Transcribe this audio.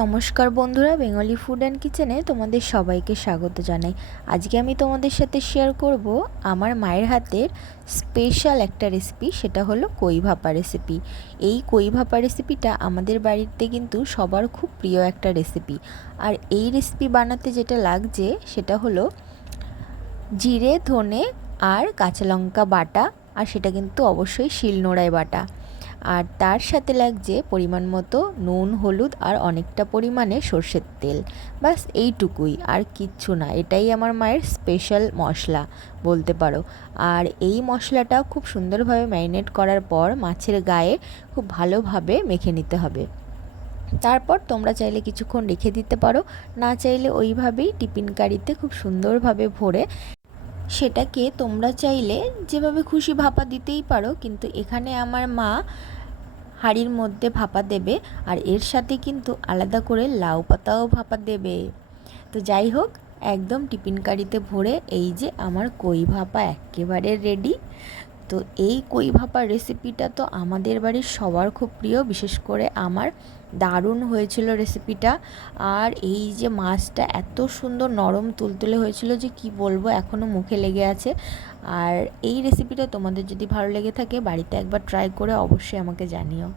নমস্কার বন্ধুরা, Bengali food and কিচেনে তোমাদের সবাইকে স্বাগত জানাই। আজকে আমি তোমাদের সাথে শেয়ার করব আমার মায়ের হাতের স্পেশাল একটা রেসিপি, সেটা হলো কই ভাপা রেসিপি। এই কই ভাপা রেসিপিটা আমাদের বাড়িতে কিন্তু সবার খুব প্রিয় একটা রেসিপি। আর এই রেসিপি বানাতে যেটা লাগছে সেটা হলো জিরে, ধনে আর কাঁচা লঙ্কা বাটা, আর সেটা কিন্তু অবশ্যই শিলনোড়ায় বাটা। আর তার সাথে লাগছে পরিমাণ মতো নুন, হলুদ আর অনেকটা পরিমাণে সর্ষের তেল। বাস এইটুকুই, আর কিচ্ছু না। এটাই আমার মায়ের স্পেশাল মশলা বলতে পারো। আর এই মশলাটা খুব সুন্দরভাবে ম্যারিনেট করার পর মাছের গায়ে খুব ভালোভাবে মেখে নিতে হবে। তারপর তোমরা চাইলে কিছুক্ষণ রেখে দিতে পারো, না চাইলে ওইভাবেই টিফিন কারিতে খুব সুন্দরভাবে ভরে সেটাকে তোমরা চাইলে যেভাবে খুশি ভাপা দিতেই পারো, কিন্তু এখানে আমার মা হাঁড়ির মধ্যে ভাপা দেবে, আর এর সাথে কিন্তু আলাদা করে লাউ পাতাও ভাপা দেবে। তো যাই হোক, একদম টিফিন কারিতে ভরে এই যে আমার কই ভাপা একেবারে রেডি। তো এই কই ভাপার রেসিপিটা তো আমাদের বাড়ির সবার খুব প্রিয়, বিশেষ করে আমার। দারুণ হয়েছিল রেসিপিটা। আর এই যে মাছটা এত সুন্দর নরম তুলতুলে হয়েছিল যে কি বলবো, এখনও মুখে লেগে আছে। আর এই রেসিপিটা তোমাদের যদি ভালো লেগে থাকে, বাড়িতে একবার ট্রাই করে অবশ্যই আমাকে জানিও।